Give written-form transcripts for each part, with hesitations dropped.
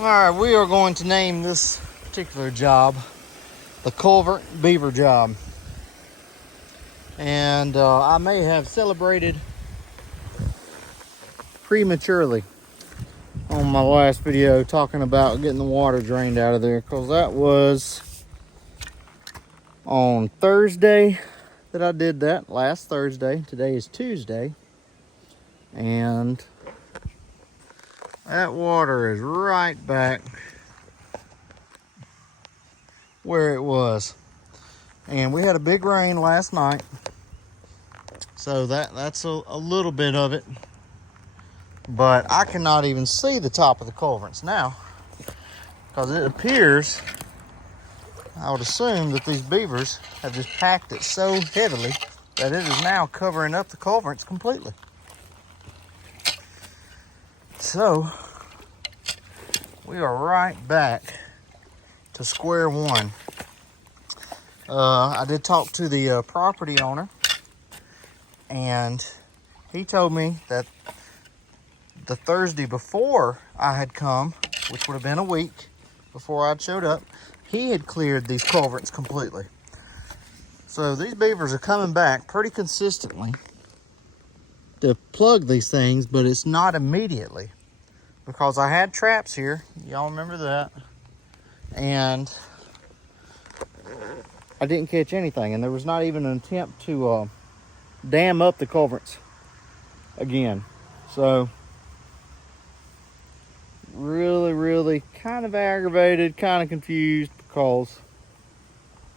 All right, we are going to name this particular job the Culvert Beaver job. And I may have celebrated prematurely on my last video talking about getting the water drained out of there, because that was on Thursday that I did that, last Thursday. Today is Tuesday, and that water is right back where it was. And we had a big rain last night, so that's a little bit of it. But I cannot even see the top of the culverts now, because it appears, I would assume, that these beavers have just packed it so heavily that it is now covering up the culverts completely. So we are right back to square one. I did talk to the property owner, and he told me that the Thursday before I had come, which would have been a week before I showed up, he had cleared these culverts completely. So these beavers are coming back pretty consistently to plug these things, but it's not immediately, because I had traps here. Y'all remember that? And I didn't catch anything, and there was not even an attempt to dam up the culverts again. So really kind of aggravated, kind of confused, because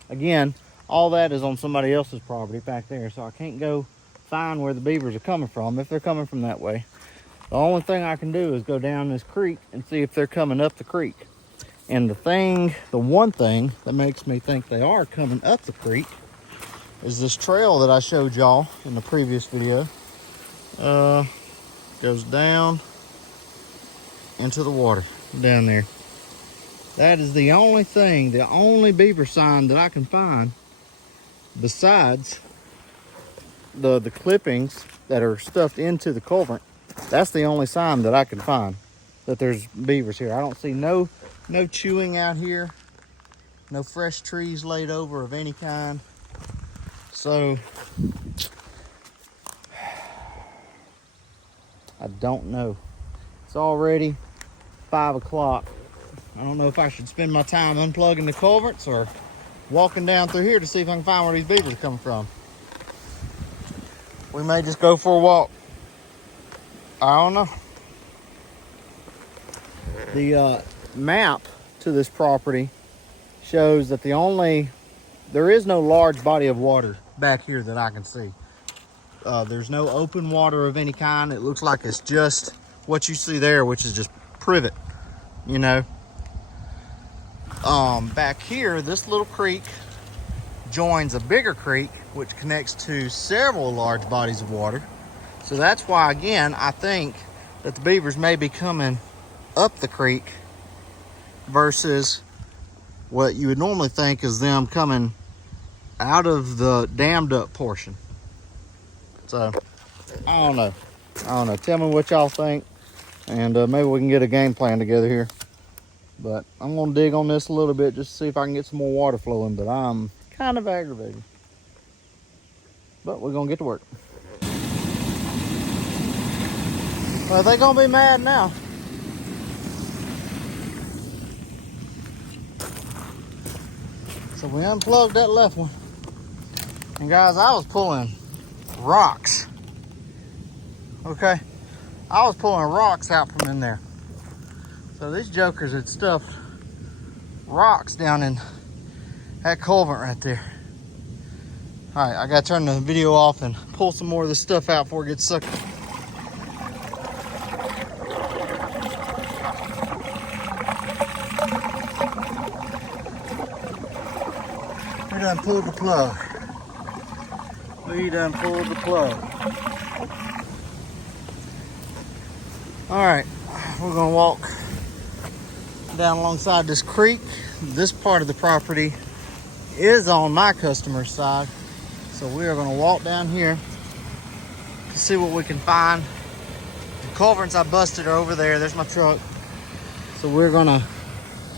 again, all that is on somebody else's property back there, so I can't go find where the beavers are coming from if they're coming from that way. The only thing I can do is go down this creek and see if they're coming up the creek. And the one thing that makes me think they are coming up the creek is this trail that I showed y'all in the previous video. Goes down into the water down there. That is the only thing, the only beaver sign that I can find besides the clippings that are stuffed into the culvert. That's the only sign that I can find that there's beavers here. I don't see no chewing out here, no fresh trees laid over of any kind. So I don't know. It's already 5 o'clock. I don't know if I should spend my time unplugging the culverts or walking down through here to see if I can find where these beavers are coming from. We may just go for a walk. I don't know. The map to this property shows that there is no large body of water back here that I can see. There's no open water of any kind. It looks like it's just what you see there, which is just privet, you know. Back here, this little creek joins a bigger creek, which connects to several large bodies of water. So that's why, again, I think that the beavers may be coming up the creek versus what you would normally think is them coming out of the dammed up portion. So I don't know. Tell me what y'all think, and maybe we can get a game plan together here. But I'm gonna dig on this a little bit just to see if I can get some more water flowing, but I'm kind of aggravated. But we're gonna get to work. Well, they're gonna be mad now. So we unplugged that left one. And guys, I was pulling rocks. Okay? I was pulling rocks out from in there. So these jokers had stuffed rocks down in that culvert right there. All right, I gotta turn the video off and pull some more of this stuff out before it gets sucked. We done pulled the plug. All right, we're gonna walk down alongside this creek. This part of the property is on my customer's side, so we are gonna walk down here to see what we can find. The culverts I busted are over there. There's my truck. So we're gonna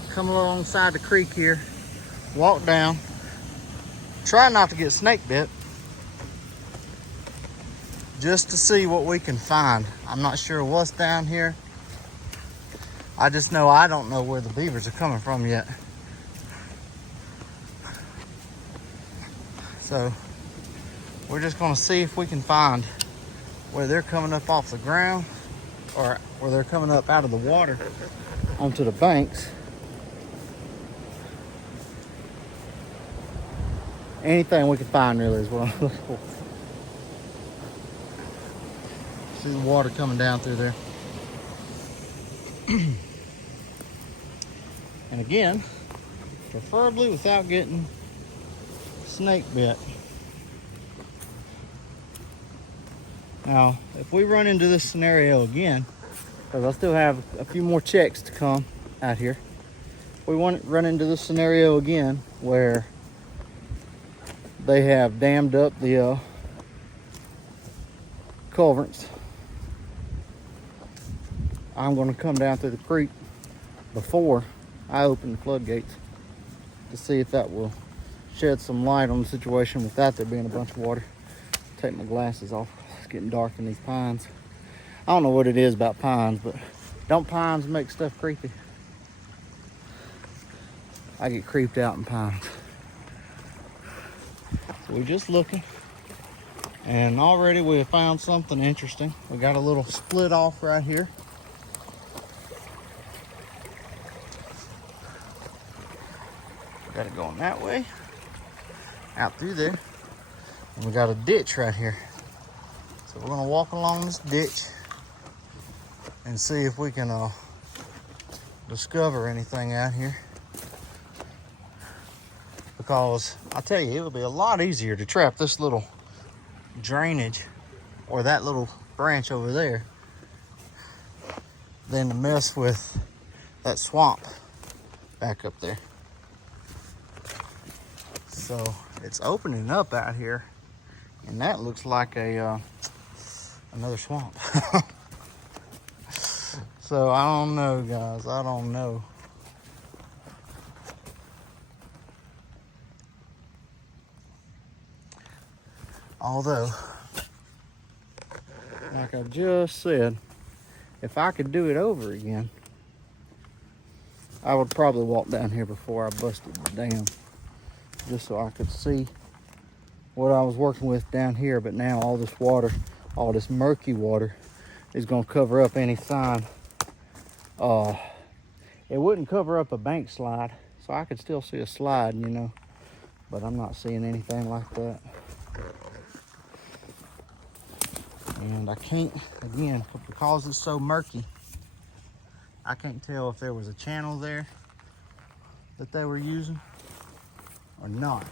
come alongside the creek here, walk down, try not to get snake bit, just to see what we can find. I'm not sure what's down here. I just know I don't know where the beavers are coming from yet. So we're just gonna see if we can find where they're coming up off the ground or where they're coming up out of the water onto the banks. Anything we can find really is what I'm looking for. See the water coming down through there. And again, preferably without getting snake bit. Now, if we run into this scenario again, because I still have a few more checks to come out here, if we run into this scenario again where they have dammed up the culverts, I'm going to come down through the creek before I open the floodgates to see if that will shed some light on the situation without there being a bunch of water. Take my glasses off. It's getting dark in these pines. I don't know what it is about pines, but don't pines make stuff creepy? I get creeped out in pines. So we're just looking, and already we have found something interesting. We got a little split off right here. Got it going that way, out through there. And we got a ditch right here. So we're gonna walk along this ditch and see if we can discover anything out here. Because I tell you, it would be a lot easier to trap this little drainage or that little branch over there than to mess with that swamp back up there. So it's opening up out here, and that looks like a another swamp. So I don't know, guys. I don't know. Although, like I just said, if I could do it over again, I would probably walk down here before I busted the dam, just so I could see what I was working with down here. But now all this water, all this murky water, is going to cover up any sign. It wouldn't cover up a bank slide, so I could still see a slide, you know, but I'm not seeing anything like that. And I can't, again, because it's so murky, I can't tell if there was a channel there that they were using or not.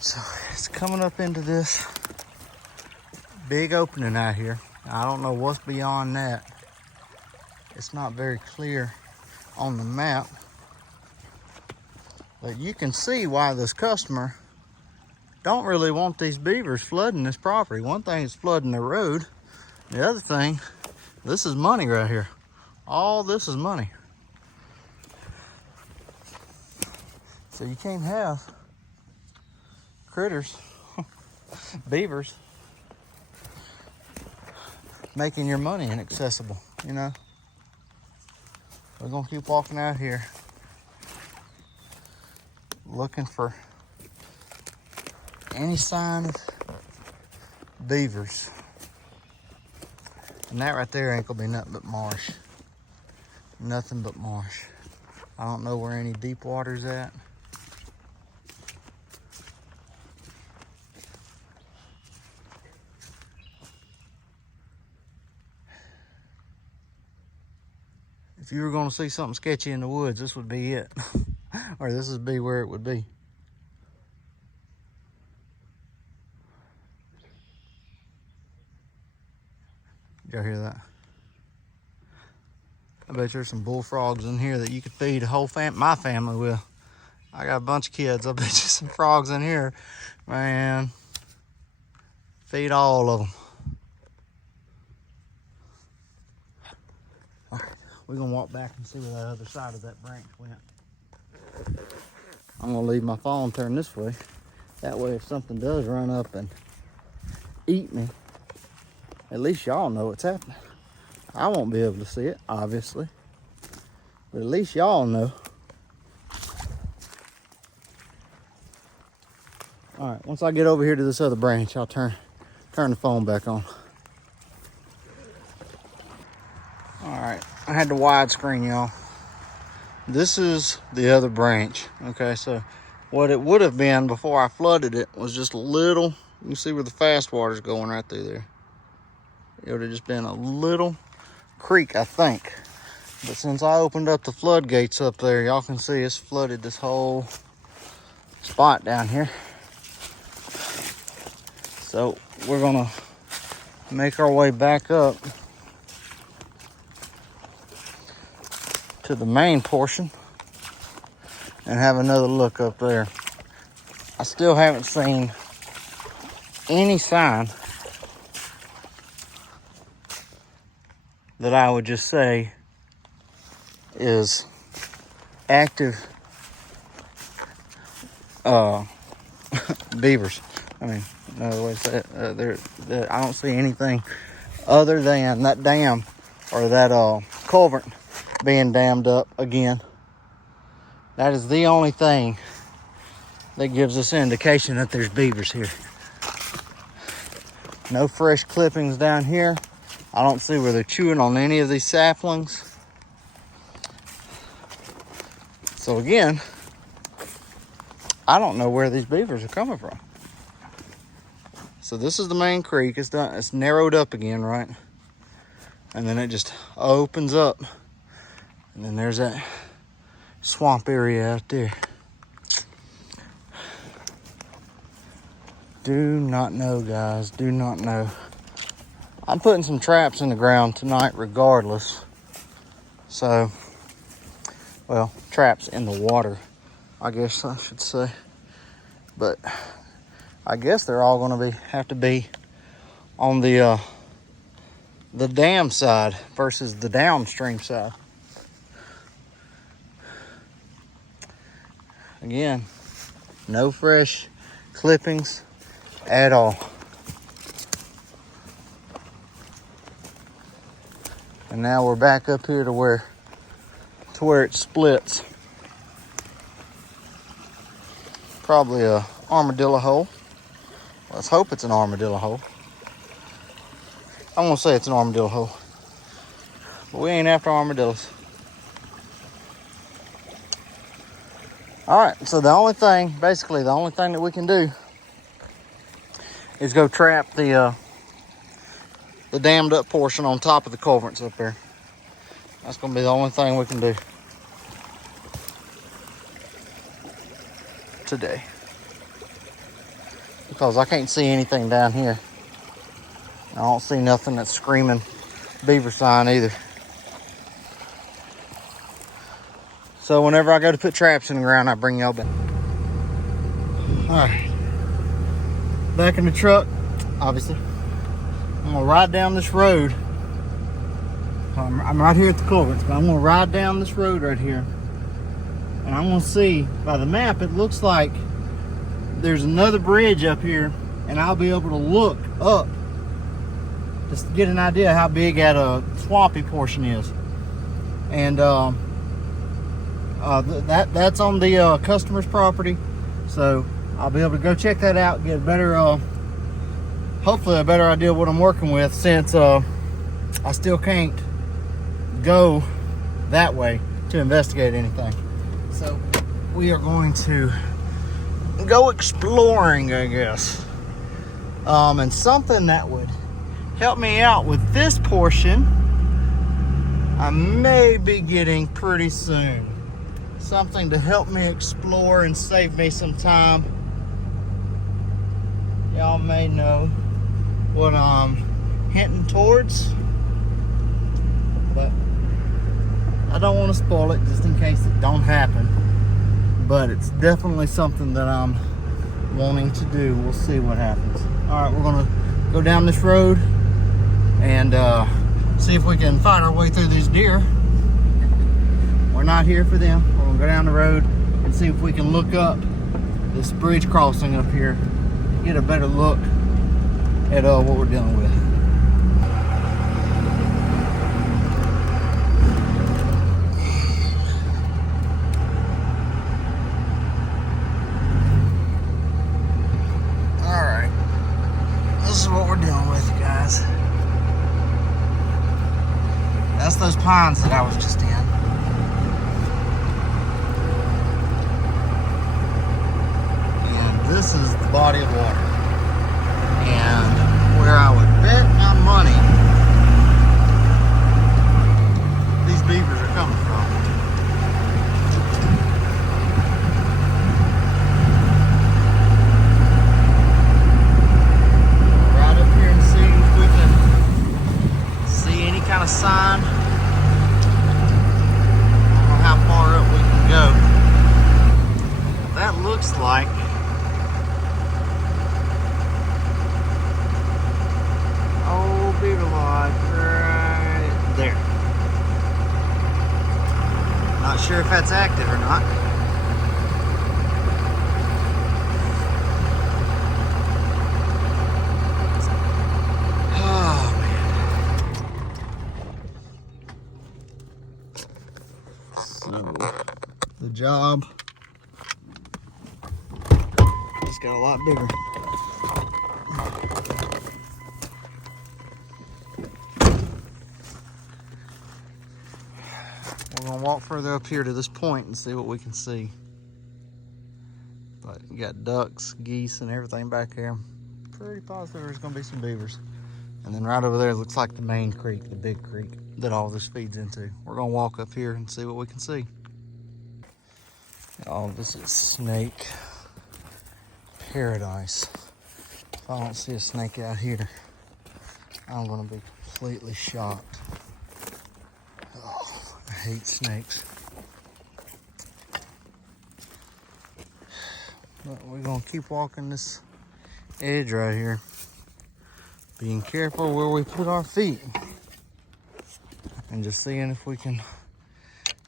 So it's coming up into this big opening out here. I don't know what's beyond that. It's not very clear on the map, but you can see why this customer don't really want these beavers flooding this property. One thing is flooding the road. The other thing, this is money right here. All this is money. So you can't have critters, beavers, making your money inaccessible, you know? We're gonna keep walking out here, looking for any sign of beavers. And that right there ain't gonna be nothing but marsh. Nothing but marsh. I don't know where any deep water's at. If you were gonna see something sketchy in the woods, this would be it. Or this would be where it would be. Did y'all hear that? I bet there's some bullfrogs in here that you could feed a whole my family with. I got a bunch of kids. I bet you some frogs in here, man. Feed all of them. All right, we're gonna walk back and see where that other side of that branch went. I'm gonna leave my phone turned this way. That way if something does run up and eat me, at least y'all know what's happening. I won't be able to see it, obviously, but at least y'all know. All right, once I get over here to this other branch, I'll turn the phone back on. All right, I had the widescreen, y'all. This is the other branch. Okay, so what it would have been before I flooded it was just a little, you can see where the fast water's going right through there. It would have just been a little creek, I think. But since I opened up the floodgates up there, y'all can see it's flooded this whole spot down here. So we're gonna make our way back up to the main portion and have another look up there. I still haven't seen any sign that I would just say is active beavers. I mean, another way to say it, I don't see anything other than that dam or that culvert being dammed up again. That is the only thing that gives us an indication that there's beavers here. No fresh clippings down here. I don't see where they're chewing on any of these saplings. So again, I don't know where these beavers are coming from. So this is the main creek. It's narrowed up again, right? And then it just opens up. And then there's that swamp area out there. Do not know, guys. Do not know. I'm putting some traps in the ground tonight regardless. So, well, traps in the water, I guess I should say. But I guess they're all gonna have to be on the dam side versus the downstream side. Again, no fresh clippings at all. And now we're back up here to where it splits. Probably a armadillo hole. Let's hope it's an armadillo hole. I'm gonna say it's an armadillo hole, but we ain't after armadillos. All right, so basically the only thing that we can do is go trap the dammed up portion on top of the culverts up there. That's gonna be the only thing we can do today, because I can't see anything down here. I don't see nothing that's screaming beaver sign either. So whenever I go to put traps in the ground, I bring y'all back. All right, back in the truck, obviously. I'm gonna ride down this road. I'm right here at the culverts, but I'm gonna ride down this road right here. And I'm gonna see, by the map, it looks like there's another bridge up here, and I'll be able to look up just to get an idea how big that swampy portion is. And that's on the customer's property, so I'll be able to go check that out, get a better, hopefully a better idea of what I'm working with, since I still can't go that way to investigate anything. So we are going to go exploring, I guess. And something that would help me out with this portion, I may be getting pretty soon. Something to help me explore and save me some time. Y'all may know what I'm hinting towards, but I don't want to spoil it just in case it don't happen. But it's definitely something that I'm wanting to do. We'll see what happens. All right, we're gonna go down this road and see if we can find our way through these deer. We're not here for them. We're gonna go down the road and see if we can look up this bridge crossing up here, get a better look at what we're dealing with. All right, this is what we're dealing with, guys. That's those pines that I was just in. This is the body of water, and where I would bet my money these beavers are coming from. Right up here and see if we can see any kind of sign. I don't know how far up we can go. That looks like Beaver lodge right there. Not sure if that's active or not. Oh man. So the job just got a lot bigger. We're gonna walk further up here to this point and see what we can see. But you got ducks, geese, and everything back here. Pretty positive there's gonna be some beavers. And then right over there looks like the main creek, the big creek that all this feeds into. We're gonna walk up here and see what we can see. Oh, this is snake paradise. If I don't see a snake out here, I'm gonna be completely shocked. I hate snakes. But we're gonna keep walking this edge right here. Being careful where we put our feet. And just seeing if we can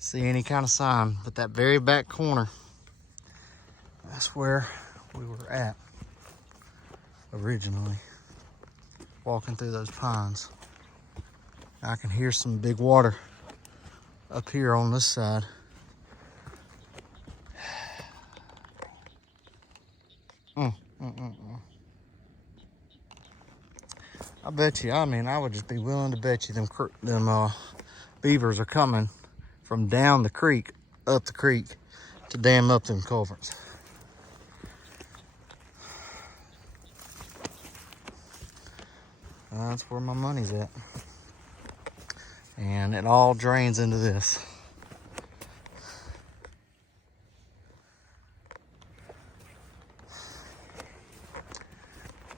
see any kind of sign. But that very back corner, that's where we were at originally. Walking through those pines. I can hear some big water up here on this side. I bet you, I would just be willing to bet you them beavers are coming from down the creek, up the creek, to dam up them culverts. That's where my money's at. And it all drains into this.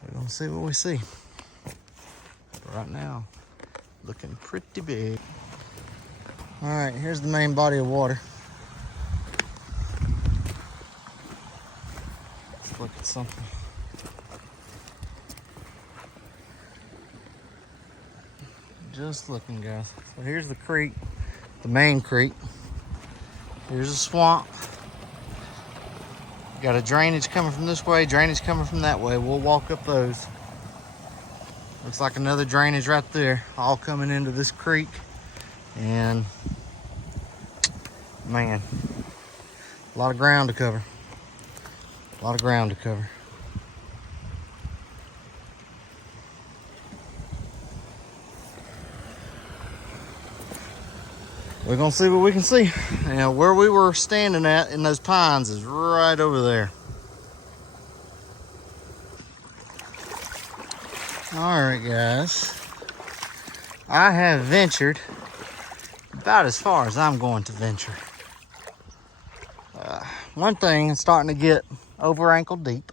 We're gonna see what we see. Right now, looking pretty big. All right, here's the main body of water. Let's look at something. Just looking, guys. So here's the creek, the main creek. Here's a swamp. Got a drainage coming from this way, drainage coming from that way. We'll walk up those. Looks like another drainage right there, all coming into this creek. And man, a lot of ground to cover. A lot of ground to cover. We're gonna see what we can see. Now, where we were standing at in those pines is right over there. All right, guys. I have ventured about as far as I'm going to venture. One thing, it's starting to get over ankle deep.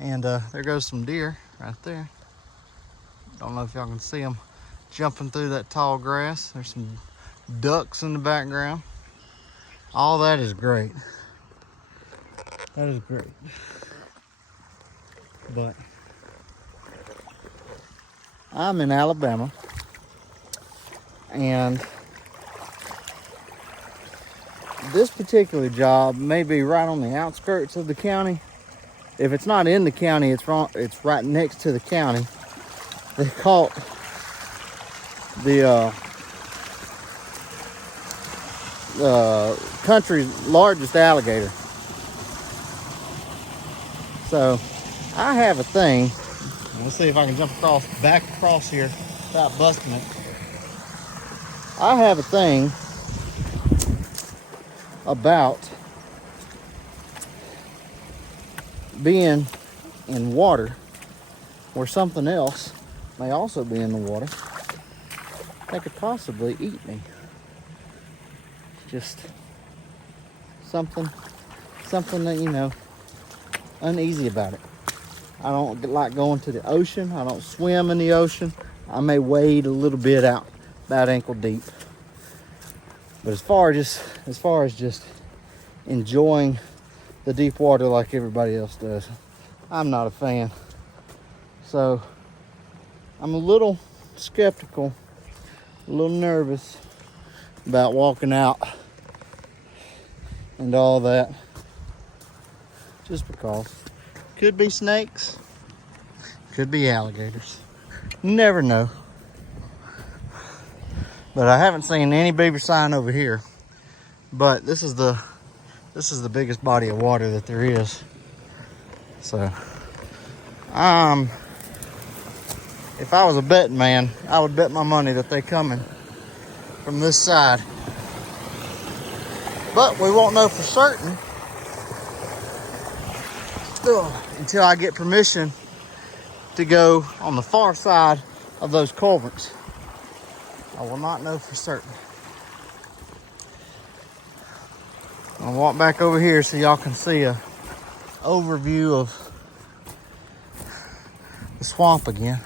And there goes some deer right there. Don't know if y'all can see them jumping through that tall grass. There's some ducks in the background. All that is great. That is great. But I'm in Alabama, and this particular job may be right on the outskirts of the county. If it's not in the county, it's right next to the county. They caught the country's largest alligator. So I have a thing. Let's see if I can jump back across here without busting it. I have a thing about being in water where something else may also be in the water that could possibly eat me. Just something that, you know, uneasy about it. I don't like going to the ocean. I don't swim in the ocean. I may wade a little bit out, about ankle deep. But as far as just enjoying the deep water like everybody else does, I'm not a fan. So I'm a little skeptical, a little nervous about walking out and all that, just because. Could be snakes, could be alligators. You never know. But I haven't seen any beaver sign over here. But this is the biggest body of water that there is. So if I was a betting man, I would bet my money that they're coming from this side. But we won't know for certain until I get permission to go on the far side of those culverts. I will not know for certain. I'll walk back over here so y'all can see a overview of the swamp again.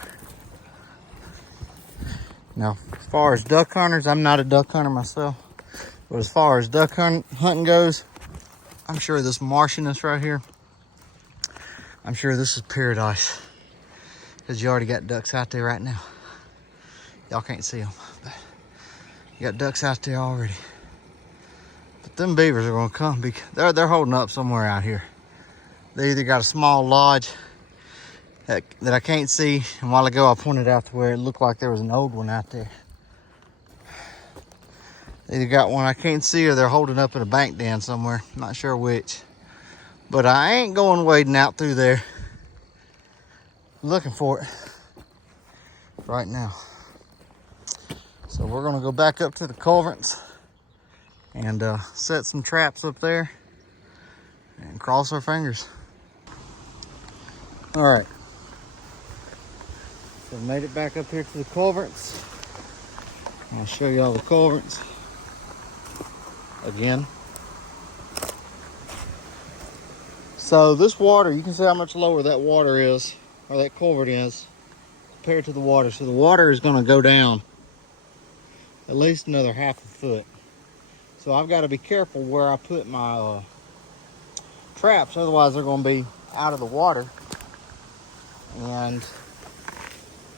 Now, as far as duck hunters, I'm not a duck hunter myself, but as far as duck hunting goes, I'm sure this marshiness right here, I'm sure this is paradise, because you already got ducks out there right now. Y'all can't see them, but you got ducks out there already. But them beavers are gonna come because they're holding up somewhere out here. They either got a small lodge that I can't see, and a while ago I pointed out to where it looked like there was an old one out there. They either got one I can't see, or they're holding up in a bank den somewhere. Not sure which. But I ain't going wading out through there looking for it right now. So we're gonna go back up to the culverts and set some traps up there and cross our fingers. All right. So made it back up here to the culverts. I'll show you all the culverts again. So this water, you can see how much lower that water is, or that culvert is, compared to the water. So the water is gonna go down at least another half a foot. So I've got to be careful where I put my traps, otherwise they're going to be out of the water, and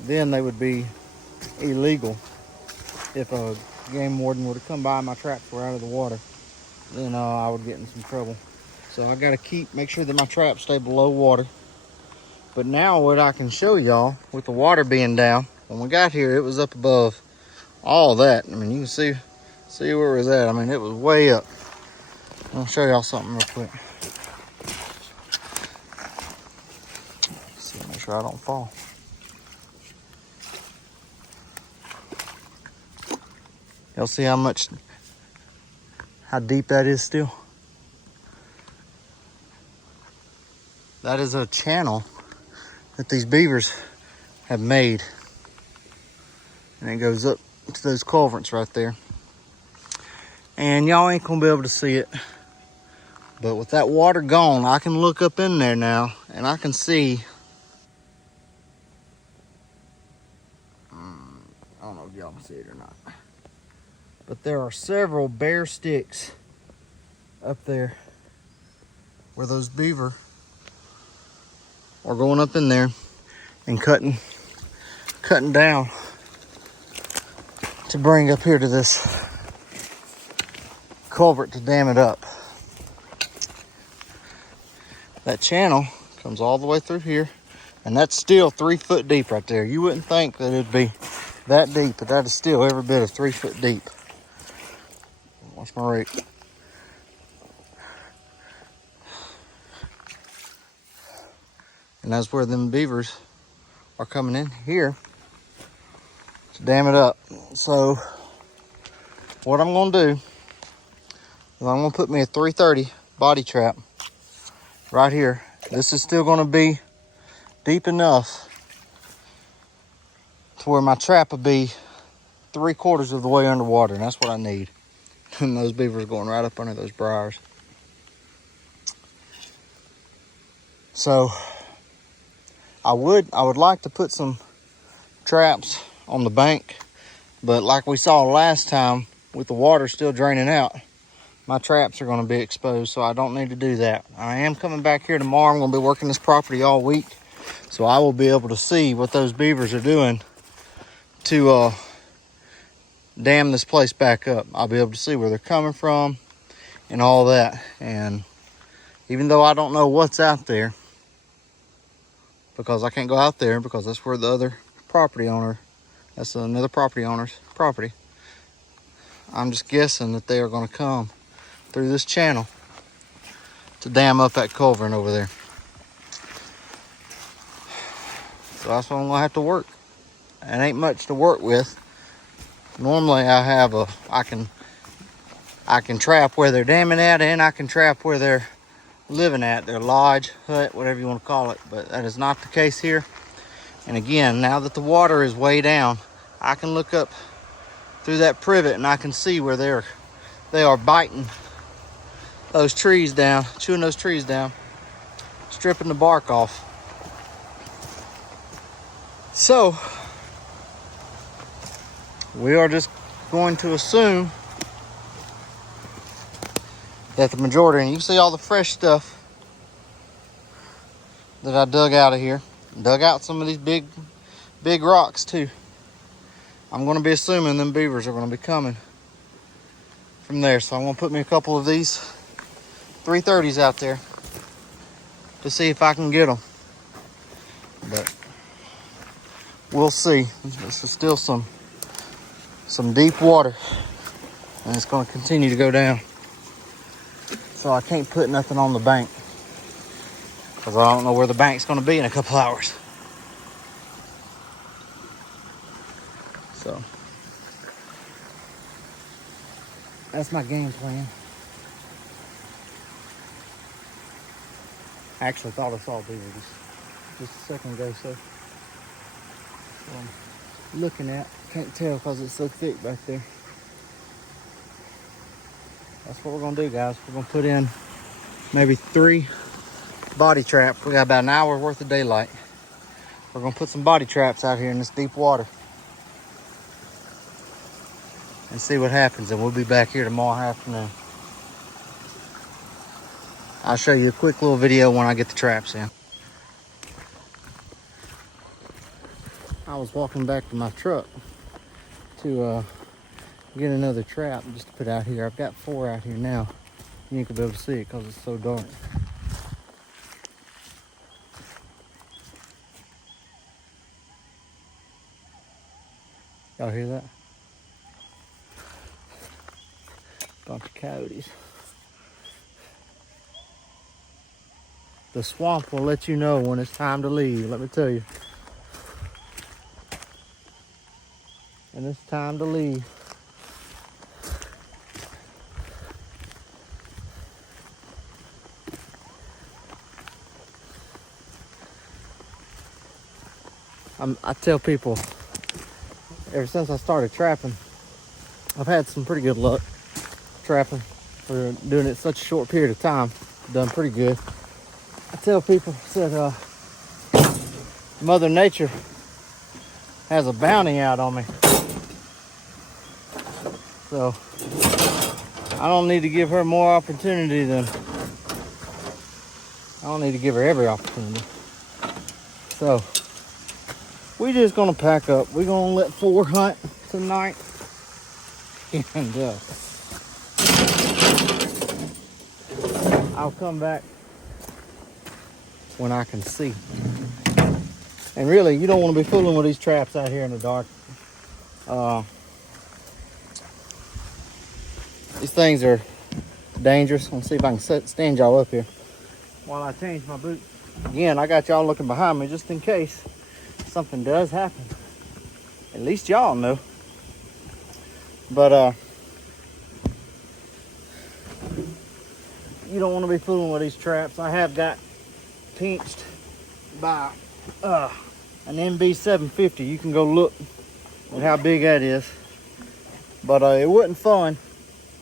then they would be illegal. If a game warden were to come by and my traps were out of the water, then I would get in some trouble. So I got to make sure that my traps stay below water. But now what I can show y'all, with the water being down, when we got here it was up above all that. I mean, you can see where it was at. I mean, it was way up. I'll show y'all something real quick. See, make sure I don't fall. Y'all see how deep that is still? That is a channel that these beavers have made. And it goes up to those culverts right there. And y'all ain't gonna be able to see it. But with that water gone, I can look up in there now and I can see. I don't know if y'all can see it or not. But there are several bare sticks up there where those beaver are going up in there and cutting cutting down to bring up here to this culvert to dam it up. That channel comes all the way through here, and that's still 3 foot deep right there. You wouldn't think that it'd be that deep, but that is still every bit of 3 foot deep. Watch my rake. And that's where them beavers are coming in here to dam it up. So what I'm gonna do is I'm gonna put me a 330 body trap right here. This is still gonna be deep enough to where my trap will be 3/4 of the way underwater, and that's what I need. And those beavers going right up under those briars. So I would like to put some traps on the bank, but like we saw last time, with the water still draining out, my traps are going to be exposed, so I don't need to do that. I am coming back here tomorrow. I'm going to be working this property all week, so I will be able to see what those beavers are doing to dam this place back up. I'll be able to see where they're coming from and all that. And even though I don't know what's out there, because I can't go out there because that's where the other property owner, that's another property owner's property, I'm just guessing that they are going to come through this channel to dam up that culvert over there. So that's what I'm gonna have to work. It ain't much to work with. Normally I can trap where they're damming at, and I can trap where they're living at, their lodge, hut, whatever you want to call it, but that is not the case here. And again, now that the water is way down, I can look up through that privet and I can see where they are biting those trees down, chewing those trees down, stripping the bark off. So we are just going to assume that the majority, and you can see all the fresh stuff that I dug out of here. Dug out some of these big rocks too. I'm going to be assuming them beavers are going to be coming from there. So I'm going to put me a couple of these 330s out there to see if I can get them. But we'll see. This is still some deep water, and it's going to continue to go down. So I can't put nothing on the bank because I don't know where the bank's going to be in a couple hours. So that's my game plan. I actually thought I saw beaver just a second ago, so I'm looking at. Can't tell because it's so thick back there. That's what we're gonna do, guys. We're gonna put in maybe 3 body traps. We got about an hour worth of daylight. We're gonna put some body traps out here in this deep water and see what happens, and we'll be back here tomorrow afternoon. I'll show you a quick little video when I get the traps in. I was walking back to my truck to get another trap just to put out here. I've got 4 out here now. You ain't gonna be able to see it because it's so dark. Y'all hear that? Bunch of coyotes. The swamp will let you know when it's time to leave, let me tell you. And it's time to leave. I tell people, ever since I started trapping, I've had some pretty good luck trapping for doing it such a short period of time. Done pretty good. I tell people that Mother Nature has a bounty out on me. So I don't need to give her more opportunity than, I don't need to give her every opportunity. So we just gonna pack up. We're gonna let 4 hunt tonight. And I'll come back when I can see. And really, you don't want to be fooling with these traps out here in the dark. These things are dangerous. Let's see if I can stand y'all up here while I change my boots. Again, I got y'all looking behind me just in case something does happen. At least y'all know. But you don't want to be fooling with these traps. I have got pinched by an MB 750. You can go look at how big that is. But it wasn't fun,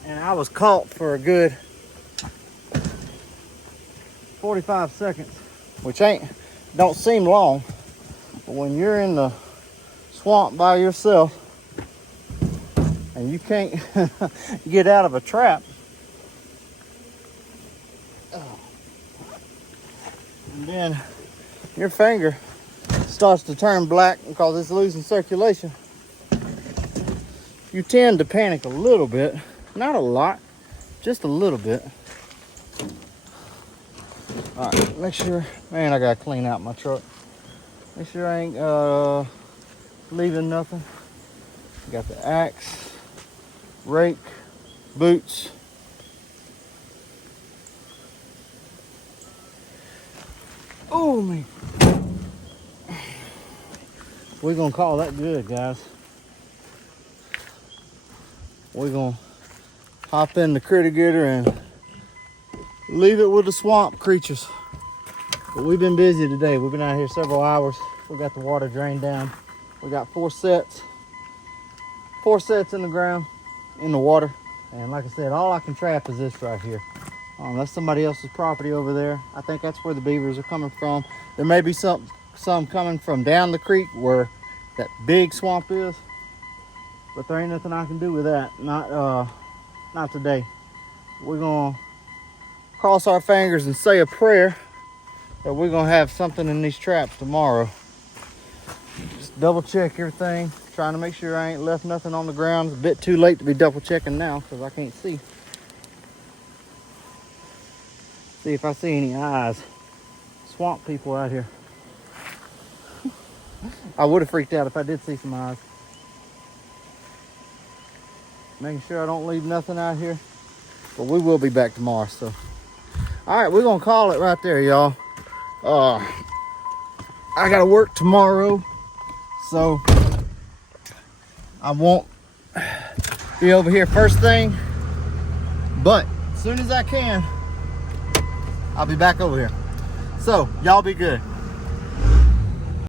and I was caught for a good 45 seconds, which don't seem long, but when you're in the swamp by yourself and you can't get out of a trap, and then your finger starts to turn black because it's losing circulation, you tend to panic a little bit. Not a lot, just a little bit. All right, make sure, man, I gotta clean out my truck. Make sure I ain't leaving nothing. Got the axe, rake, boots. Oh, man. We're gonna call that good, guys. We're gonna hop in the critter getter and leave it with the swamp creatures. But we've been busy today. We've been out here several hours. We got the water drained down. We got 4 sets in the ground, in the water. And like I said, all I can trap is this right here. That's somebody else's property over there. I think that's where the beavers are coming from. There may be some coming from down the creek where that big swamp is. But there ain't nothing I can do with that. Not today. We're gonna cross our fingers and say a prayer that we're gonna have something in these traps tomorrow. Just double check everything, trying to make sure I ain't left nothing on the ground. It's a bit too late to be double checking now because I can't see. See if I see any eyes. Swamp people out here. I would have freaked out if I did see some eyes. Making sure I don't leave nothing out here. But we will be back tomorrow, so. All right, we're gonna call it right there, y'all. I gotta work tomorrow, so I won't be over here first thing. But as soon as I can, I'll be back over here. So y'all be good.